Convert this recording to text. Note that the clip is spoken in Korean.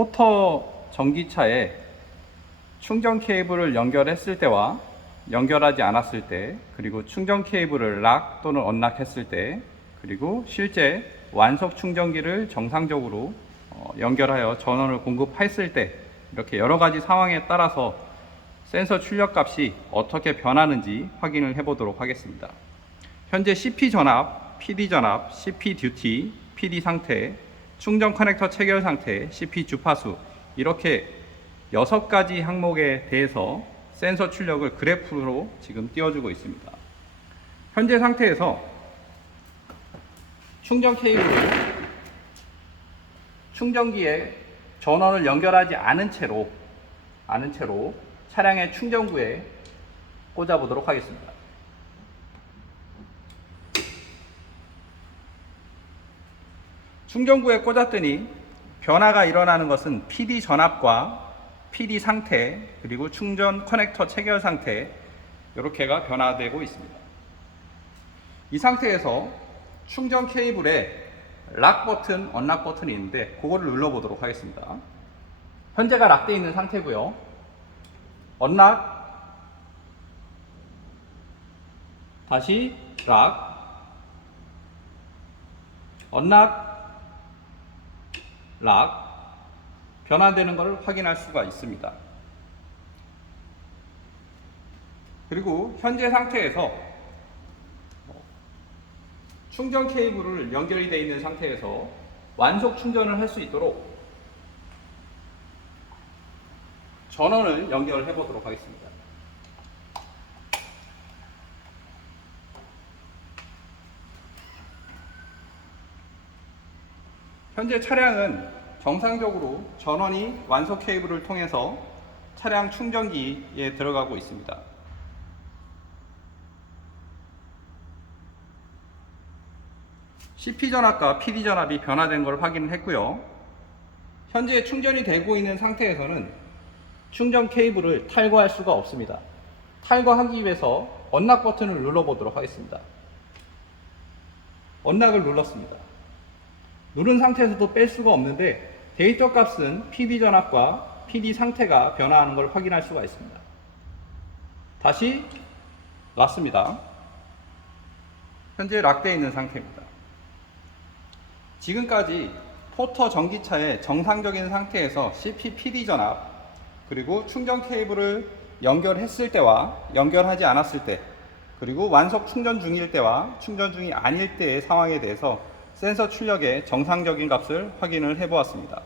포터 전기차에 충전 케이블을 연결했을 때와 연결하지 않았을 때, 그리고 충전 케이블을 락 또는 언락했을 때, 그리고 실제 완속 충전기를 정상적으로 어, 연결하여 전원을 공급했을 때, 이렇게 여러 가지 상황에 따라서 센서 출력 값이 어떻게 변하는지 확인을 해 보도록 하겠습니다. 현재 CP 전압, PD 전압, CP 듀티, PD 상태, 충전 커넥터 체결 상태, CP 주파수 이렇게 여섯 가지 항목에 대해서 센서 출력을 그래프로 지금 띄워주고 있습니다. 현재 상태에서 충전 케이블을 충전기에 전원을 연결하지 않은 채로 않은 채로 차량의 충전구에 꽂아 보도록 하겠습니다. 충전구에 꽂았더니 변화가 일어나는 것은 PD 전압과 PD 상태 그리고 충전 커넥터 체결 상태 이렇게가 변화되고 있습니다. 이 상태에서 충전 케이블에 락 버튼, 언락 버튼이 있는데 그거를 눌러 보도록 하겠습니다. 현재가 락되어 있는 상태고요. 언락 다시 락 언락 락 변화되는 것을 확인할 수가 있습니다. 그리고 현재 상태에서 충전 케이블을 연결이 되어 있는 상태에서 완속 충전을 할 수 있도록 전원을 연결해 보도록 하겠습니다. 현재 차량은 정상적으로 전원이 완속 케이블을 통해서 차량 충전기에 들어가고 있습니다. CP 전압과 PD 전압이 변화된 것을 확인했고요. 현재 충전이 되고 있는 상태에서는 충전 케이블을 탈거할 수가 없습니다. 탈거하기 위해서 언락 버튼을 눌러보도록 하겠습니다. 언락을 눌렀습니다. 누른 상태에서도 뺄 수가 없는데 데이터 값은 PD 전압과 PD 상태가 변화하는 걸 확인할 수가 있습니다. 다시 놨습니다. 현재 락되어 있는 상태입니다. 지금까지 포터 전기차의 정상적인 상태에서 CP PD 전압 그리고 충전 케이블을 연결했을 때와 연결하지 않았을 때 그리고 완속 충전 중일 때와 충전 중이 아닐 때의 상황에 대해서 센서 출력의 정상적인 값을 확인을 해 보았습니다.